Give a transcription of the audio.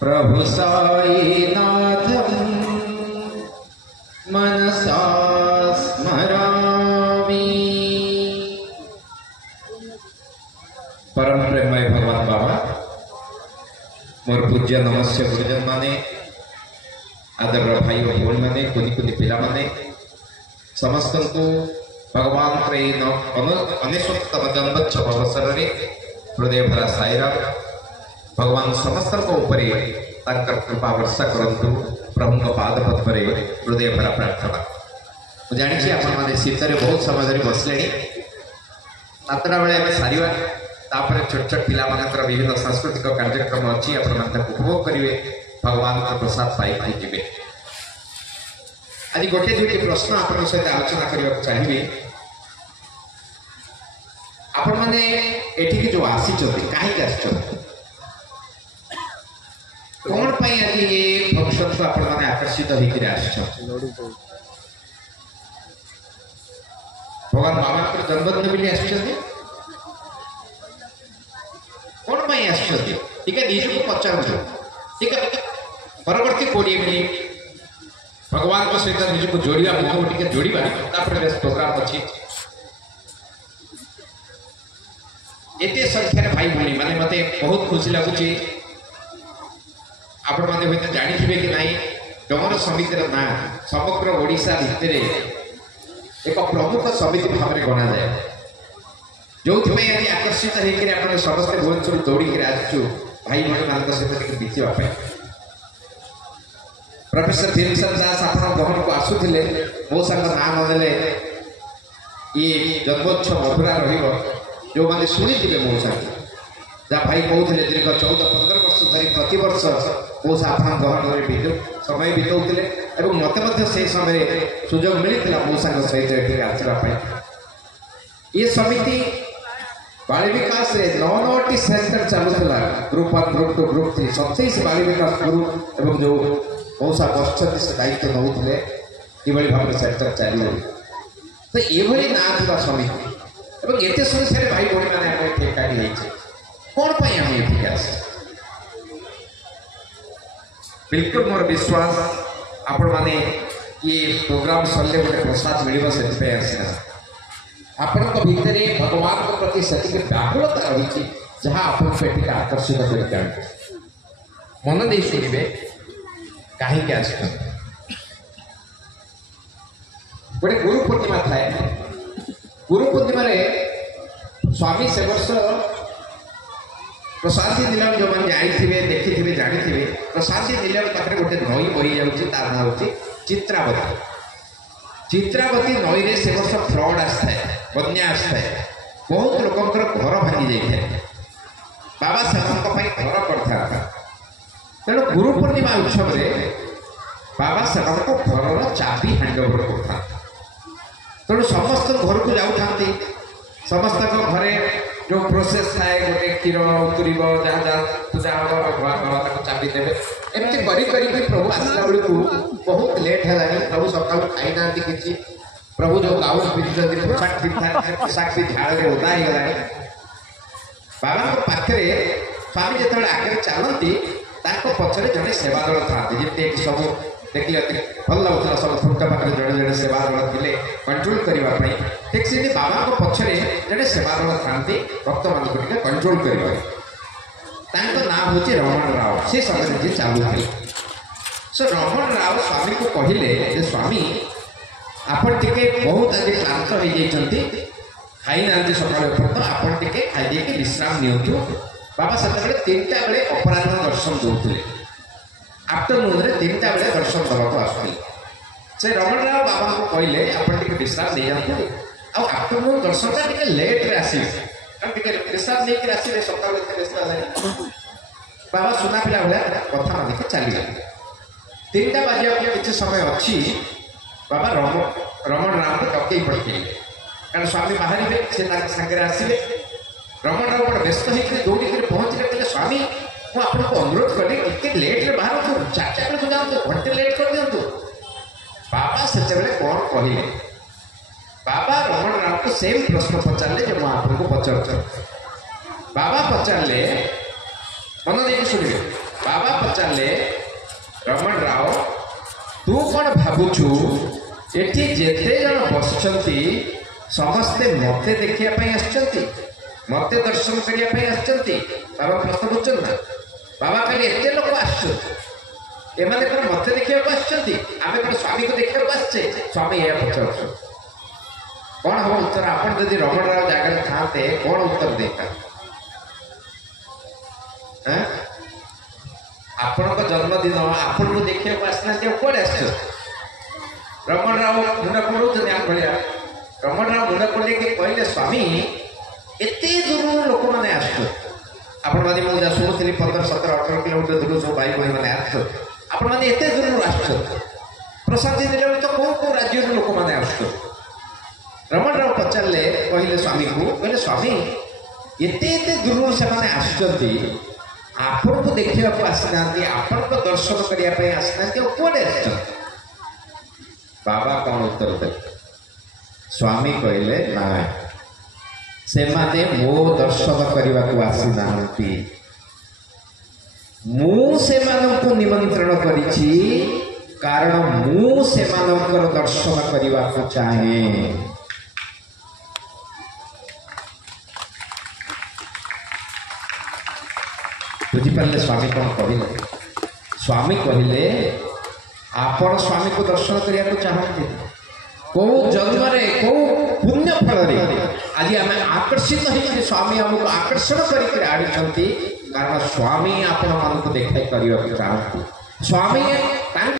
प्रभु साईनाथं मनसा स्मरामि। परम प्रेममय भगवान बाबा मोर पूज्य नमस्य गुरुजन माने आदर भाई और भौणी माने कुनी कुनी पिला माने समस्त को भगवान अनेशतम जन्मोत्सव अवसर में हृदय भरा साईराम भगवान समस्त कृपा वर्षा करंतु प्रभु पाद पद्मे हृदय भरा प्रार्थना। मुझे जानी आपने शीतर बहुत समय धरी बसले 7टा बेले आम सारा तापर छोट छोट पिला विभिन्न सांस्कृतिक कार्यक्रम अच्छी उपभोग करेंगे भगवान प्रसाद पाई जी। आज गोटे दुईटी प्रश्न आप सहित आलोचना करने चाहिए। आपण मैंने एठी जो आसी कहीं कौन पाई आज ये फंक्शन को आपण मैंने आकर्षित होकर भगवान बाबा जन्मदिन मिली कौन पाई ठीक है निज को पचार ठीक है परवर्ती 20 मिनिट भगवान को सहित निज को जोड़ा मुझे टे जोड़ा प्रोग्राम अच्छी एत संख्यार भाई भाई माने मत बहुत खुशी लगुच। आपण मैंने हूँ जाथे कि ना डमर समितिर ना समग्र ओडिशा भितर एक प्रमुख समिति भाव में गणा जाए जो आज आकर्षित होकर समस्त भुवनेश्वर दौड़ी आसचु भाई भाई मान सहित बीतवाई। प्रोफेसर भीमसेन दास आप गहन को आसुले मो सांग ना नदेले ये जन्मोत्सव अधूरा रो मैंने शुणी मो सांग जहाँ भाई कहते दीर्घ 14-15 वर्ष धरी प्रति वर्ष मौसा आप गहन समय बिताऊे और मत से समय सुजोग मिलता मौसा सहित आसवाई। ये समिति बाल विकास 9टी सेंटर चलूला ग्रुप 1 ग्रुप 2 ग्रुप 3 27 बाल विकास ग्रुप और जो मौसा बस से दायित्व नौले ये भाव में सेंटर चलो तो ये ना था समिति और एत संख्यार भाई भाई मैंने एकाठी कौन आम ये आस बिल्कुल मोर विश्वास आपण मैंने ये प्रोग्राम सरले गोटे प्रसाद मिल से आसला आपण भितर भगवान के प्रति से व्याकुलता रही जहाँ आपको आकर्षित कर मन दे शुणे कहीं आस गोटे गुरु पूर्णिमा थाए गुरु पूर्णिमा स्वामी से वर्ष प्रसादी नीलम जो मैंने जाइए देखी जानी प्रसादी नीलम पाखे गोटे नई बही जाऊँगी तार ना हूँ चित्रावती। चित्रावती नई रे से वर्ष फ्लड आए बन्या आए बहुत लोकंर घर भांगी जाए बाबा से घर करता तेणु गुरु पूर्णिमा उत्सव बाबा से घर चाबी हैंड ओवर करता तेणु समस्त घर को जाऊँ समस्त घरे जो प्रोसेस थाए गोटे क्षीर उतुर जहाँ जहाँ पूजा हम चाबी देवे एमती कर प्रभु आसला बेलू बहुत लेट है प्रभु सका खाई ना कि प्रभु जो गाउन पिंधुंट पोशाक पिंधा पोशाक भी झाड़ में ओदा हो बाबा पाखे स्वामी जो आगे चलती पचर जड़े सेवा दल था जमी सब देखिए भल लगुला सब फुट पाखे जड़े जड़े सेवा दल थे कंट्रोल करने ठीक से बाबा पचर जड़े सेवा दल था भक्त मान कंट्रोल कर नाम हूँ रमण राव से समय चलू सो रमण राव स्वामी को कहले स्वामी आपन टिके बहुत आज क्लांत हो जाती खाई ना सकाल आपन टिके खाई विश्राम नियंतु बाबा से 3टा बेले अपराह दर्शन दूसरे आफ्टरनून 3टा बेले दर्शन देवाक आसुले से रमण राव बाबा को कहले आपन टिके विश्राम दे जाते आफ्टरनून दर्शन टे लेट्रे आसवे विश्राम देकर आसवे सकाल बाबा सुना पिला भाया कथा मानिक चली 3टा बाजिया किसी समय अच्छी बाबा रमण राव को टकई पड़े कारण स्वामी बाहर से सागर आसवे रमण राव बड़े व्यस्त होकर दौड़ी पहुँचले कहले स्वामी मुझे आपको अनुरोध कली इतने लेट्रे बाहर 4टा बेलू जातु घंटे लेट कर दिंतु बाबा से कौन कहले बाबा रमण राव को सेम प्रश्न पचारे जो मुझे आपको पचार बाबा पचारे मन देख शुणे बाबा पचारे रमण राव तू कौन भावुचु एठी जेते जन बसचंती समस्ते मते देखिया आसचंती मते दर्शन करने आसचंती बाबा प्रश्न पूछन ना बाबा खाली एते लोक आसचंती एमाने कौन मते देखिया आसचंती आमे कौन स्वामी को देखिया आसचे स्वामी या पचार कौन हम उत्तर आपन यदि रमण राव जगह थाते कौन उत्तर देता हैं आपण को जन्मदिन आपण को देखिया आसना कौन आस रमण राव मुंडा पड़े भाया रमण राव मुंडा पड़े कि कहले स्वामी एते दूर लोक मैंने आस आपण मैंने मुझे शुणुली 15-17-18 किलोमीटर दूर सब भाई भाई मैंने आस आपण मैंने एते दूर आस प्रसाद देला तो कौ कौ राज्य लोक मैंने आस रमण राव पचारे कहले स्वामी को कहले स्वामी एते एते दूर से मैंने आसुच्च आपण को देखा आसना आपण को दर्शन करने आसना कौन आस बाबा कौन उत्तर दे स्वामी कहले ना से माने मो दर्शन करने को आसी नांती मु से मानक निमंत्रण करिछि कारण मु से मानकर दर्शन करने को चाहे बुझिपारे स्वामी कौन कहले स्वामी कहले आपण स्वामी को दर्शन करने को चाहते कौ जन्म कौ पुण्य फल आज आम आकर्षित हो स्वामी आमको आकर्षण कर कारण स्वामी आपण मान देखा करने को चाहते स्वामी